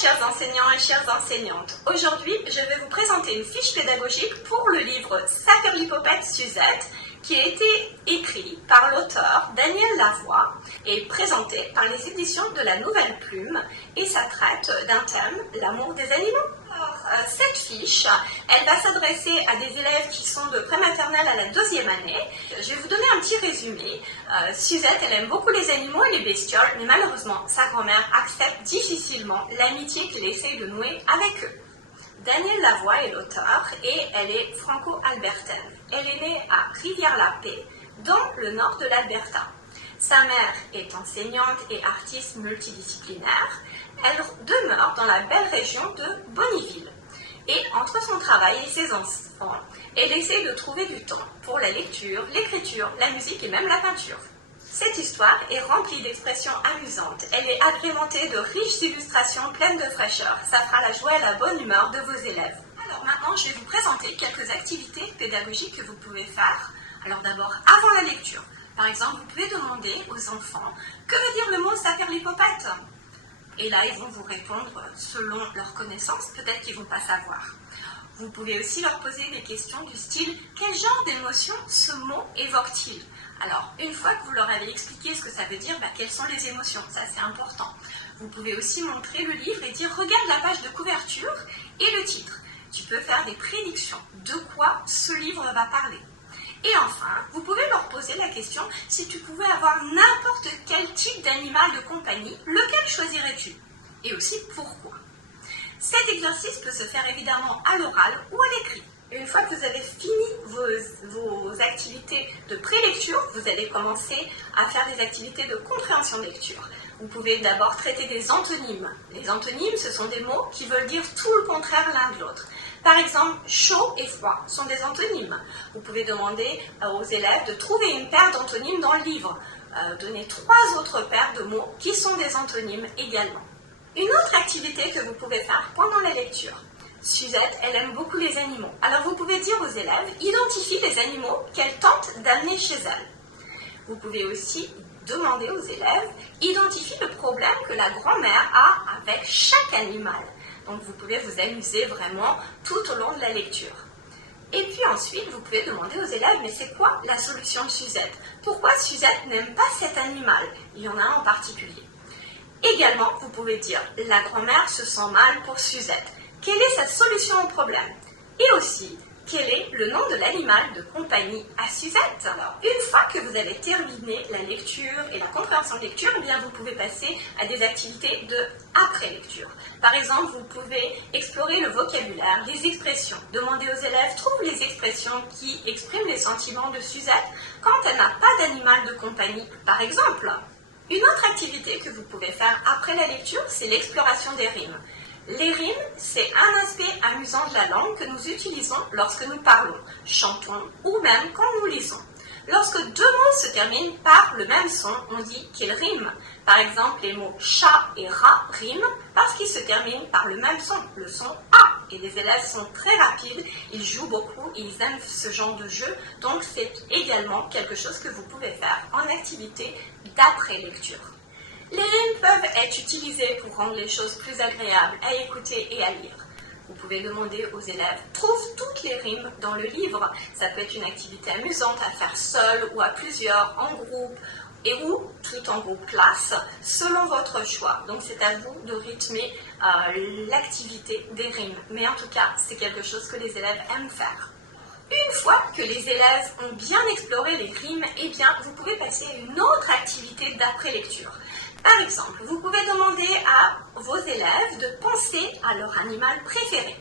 chers enseignants et chères enseignantes. Aujourd'hui, je vais vous présenter une fiche pédagogique pour le livre Saperlipopette Suzette qui a été écrit par l'auteur Daniel Lavoie et présenté par les éditions de la Nouvelle Plume et ça traite d'un thème, l'amour des animaux. Alors, cette fiche, elle va s'adresser à des élèves qui sont de prématernelle à la 2e année. Je vais vous donner un petit résumé. Suzette, elle aime beaucoup les animaux et les bestioles, mais malheureusement, sa grand-mère accepte difficilement l'amitié qu'il essaye de nouer avec eux. Daniel Lavoie est l'auteur et elle est franco-albertaine. Elle est née à Rivière-la-Paix, dans le nord de l'Alberta. Sa mère est enseignante et artiste multidisciplinaire. Elle demeure dans la belle région de Bonnyville. Et entre son travail et ses enfants, elle essaie de trouver du temps pour la lecture, l'écriture, la musique et même la peinture. Cette histoire est remplie d'expressions amusantes. Elle est agrémentée de riches illustrations pleines de fraîcheur. Ça fera la joie et la bonne humeur de vos élèves. Alors maintenant, je vais vous présenter quelques activités pédagogiques que vous pouvez faire. Alors d'abord, avant la lecture. Par exemple, vous pouvez demander aux enfants « Que veut dire le mot saperlipopette ?» Et là, ils vont vous répondre selon leurs connaissances. Peut-être qu'ils ne vont pas savoir. Vous pouvez aussi leur poser des questions du style « Quel genre d'émotion ce mot évoque-t-il » Alors, une fois que vous leur avez expliqué ce que ça veut dire, quelles sont les émotions, ça c'est important. Vous pouvez aussi montrer le livre et dire « Regarde la page de couverture et le titre ». Tu peux faire des prédictions de quoi ce livre va parler. Et enfin, vous pouvez leur poser la question « Si tu pouvais avoir n'importe quel type d'animal de compagnie, lequel choisirais-tu » Et aussi pourquoi. Cet exercice peut se faire évidemment à l'oral ou à l'écrit. Une fois que vous avez fini vos activités de prélecture, vous allez commencer à faire des activités de compréhension de lecture. Vous pouvez d'abord traiter des antonymes. Les antonymes, ce sont des mots qui veulent dire tout le contraire l'un de l'autre. Par exemple, chaud et froid sont des antonymes. Vous pouvez demander aux élèves de trouver une paire d'antonymes dans le livre. Donner 3 autres paires de mots qui sont des antonymes également. Une autre activité que vous pouvez faire pendant la lecture. Suzette, elle aime beaucoup les animaux. Alors vous pouvez dire aux élèves, identifie les animaux qu'elle tente d'amener chez elle. Vous pouvez aussi demander aux élèves, identifie le problème que la grand-mère a avec chaque animal. Donc vous pouvez vous amuser vraiment tout au long de la lecture. Et puis ensuite, vous pouvez demander aux élèves, mais c'est quoi la solution de Suzette? Pourquoi Suzette n'aime pas cet animal? Il y en a un en particulier. Également, vous pouvez dire, la grand-mère se sent mal pour Suzette. Quelle est sa solution au problème? Et aussi, quel est le nom de l'animal de compagnie à Suzette? Alors, une fois que vous avez terminé la lecture et la compréhension de lecture, eh bien, vous pouvez passer à des activités de après-lecture. Par exemple, vous pouvez explorer le vocabulaire, les expressions. Demandez aux élèves, trouve les expressions qui expriment les sentiments de Suzette quand elle n'a pas d'animal de compagnie, par exemple. Une autre activité que vous pouvez faire après la lecture, c'est l'exploration des rimes. Les rimes, c'est un aspect amusant de la langue que nous utilisons lorsque nous parlons, chantons ou même quand nous lisons. Lorsque 2 mots se terminent par le même son, on dit qu'ils riment. Par exemple, les mots chat et rat riment parce qu'ils se terminent par le même son, le son A. Et les élèves sont très rapides, ils jouent beaucoup, ils aiment ce genre de jeu, donc c'est également quelque chose que vous pouvez faire en activité d'après-lecture. Les rimes peuvent être utilisées pour rendre les choses plus agréables à écouter et à lire. Vous pouvez demander aux élèves, trouve toutes les rimes dans le livre. Ça peut être une activité amusante à faire seul ou à plusieurs, en groupe, et ou tout en groupe classe, selon votre choix. Donc c'est à vous de rythmer l'activité des rimes. Mais en tout cas, c'est quelque chose que les élèves aiment faire. Une fois que les élèves ont bien exploré les rimes, eh bien, vous pouvez passer à une autre activité d'après-lecture. Par exemple, vous pouvez demander à vos élèves de penser à leur animal préféré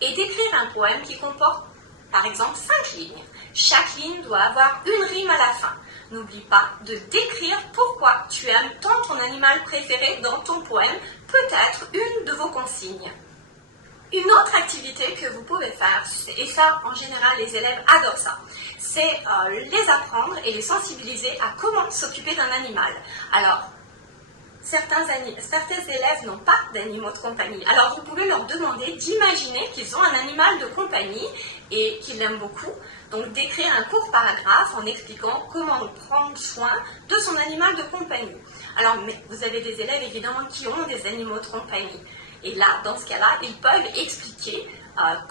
et d'écrire un poème qui comporte, par exemple, 5 lignes. Chaque ligne doit avoir une rime à la fin. N'oublie pas de décrire pourquoi tu aimes tant ton animal préféré dans ton poème, peut-être une de vos consignes. Une autre activité que vous pouvez faire, et ça en général les élèves adorent ça, c'est les apprendre et les sensibiliser à comment s'occuper d'un animal. Alors, certains élèves n'ont pas d'animaux de compagnie. Alors vous pouvez leur demander d'imaginer qu'ils ont un animal de compagnie et qu'ils l'aiment beaucoup. Donc d'écrire un court paragraphe en expliquant comment prendre soin de son animal de compagnie. Alors vous avez des élèves évidemment qui ont des animaux de compagnie. Et là, dans ce cas-là, ils peuvent expliquer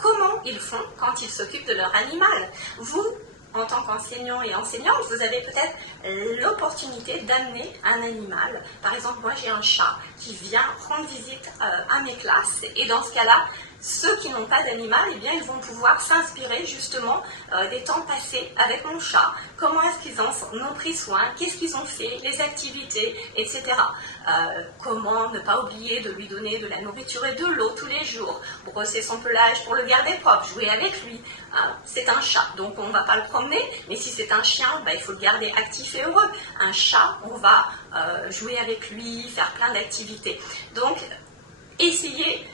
comment ils font quand ils s'occupent de leur animal. Vous, en tant qu'enseignant et enseignante, vous avez peut-être l'opportunité d'amener un animal. Par exemple, moi j'ai un chat qui vient rendre visite à mes classes et dans ce cas-là, ceux qui n'ont pas d'animal, eh bien, ils vont pouvoir s'inspirer justement des temps passés avec mon chat. Comment est-ce qu'ils en ont pris soin, qu'est-ce qu'ils ont fait, les activités, etc. Comment ne pas oublier de lui donner de la nourriture et de l'eau tous les jours, brosser son pelage pour le garder propre, jouer avec lui. C'est un chat, donc on ne va pas le promener, mais si c'est un chien, il faut le garder actif et heureux. Un chat, on va jouer avec lui, faire plein d'activités. Donc, essayez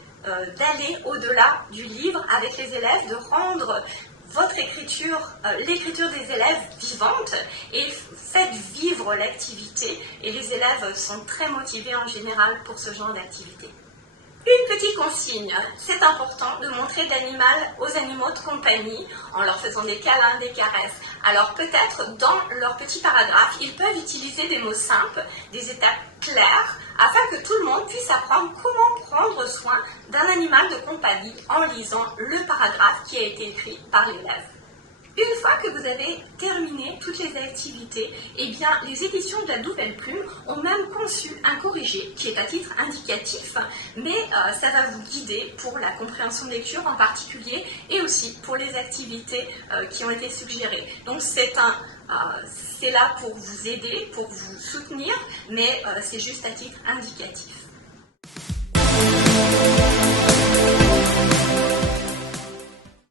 d'aller au-delà du livre avec les élèves, de rendre votre écriture, l'écriture des élèves vivante et faites vivre l'activité et les élèves sont très motivés en général pour ce genre d'activité. Une petite consigne, c'est important de montrer d'animal aux animaux de compagnie en leur faisant des câlins, des caresses. Alors peut-être dans leur petit paragraphe, ils peuvent utiliser des mots simples, des étapes claires, afin que tout le monde puisse apprendre comment prendre soin d'un animal de compagnie en lisant le paragraphe qui a été écrit par l'élève. Une fois que vous avez terminé toutes les activités, eh bien, les éditions de la Nouvelle Plume ont même conçu un corrigé qui est à titre indicatif, mais ça va vous guider pour la compréhension de lecture en particulier et aussi pour les activités qui ont été suggérées. Donc c'est là pour vous aider, pour vous soutenir, mais c'est juste à titre indicatif.